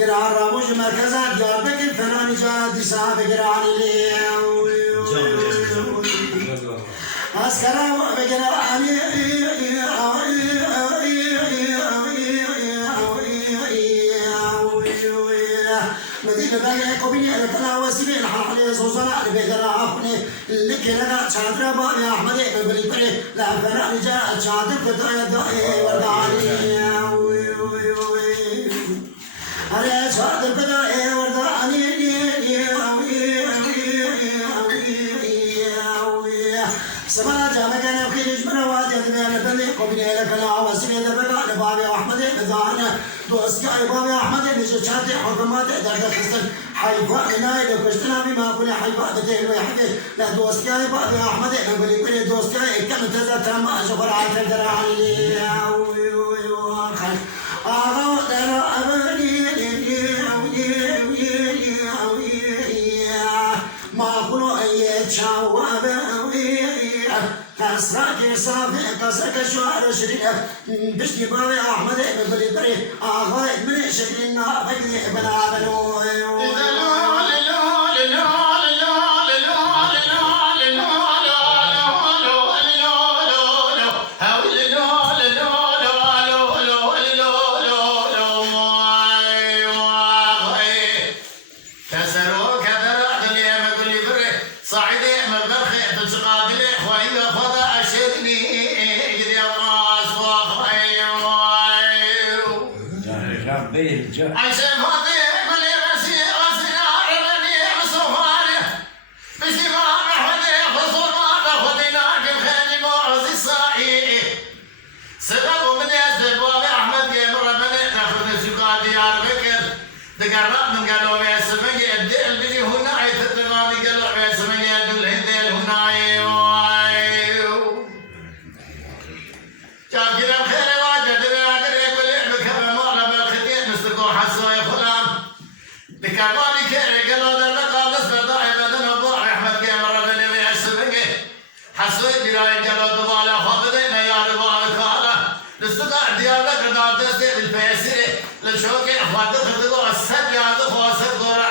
قرار راموش مركزات دياربكر فناني جاد دساب قرار لي أسكرا وقراني مدينة بني كوبيني الكلا وسيلي الحالي صوصنا بقرافني لكن أنا شاطر بابي أحمد بلي بري لا فناني جاد شاطر كتايا داي ورداني أنا شاطر بداية ورداني سما جامع كان يخرج من وادي من بني قبيلة لكلا وسيلة الرجال بابي أحمد بدانا دوست يا بابي أحمد مش شاطر حكومات درجة خسر حيفا إناي لو كشتنا بما كنا حيفا بدين ويحكي لا دوست يا بابي أحمد بلي بلي دوست يا كم تزات ما أشوفر عاد دراني كسرك صافي كسرك شوار شريك بشتي بابي أحمد بلي بري آخاي من شكلنا بقي بنعملو عشان هذه كل راسي عربني مصوفاني بسماع محمد خصوم خذنا كم معز الصاعي سبب من اسباب احمد مر من ناخذ سقا ديار بكر تقرب من قالوا يا سمي الدل بني هنا يتطلبني قالوا يا سمي الدل هندل هنا جاب كده بخير واجد كابالي كيري قالوا ذا المقام نسبة ضاعي بدن وضاعي أحمد كامر بني ويحسبني حسوي براي قالوا ضبالة خبدينا يا ربا الكالة نستطاع ديالك قدام تسدي الفيسي للشوكي أخوات تخذوا السد يا ذو خواصد ضرع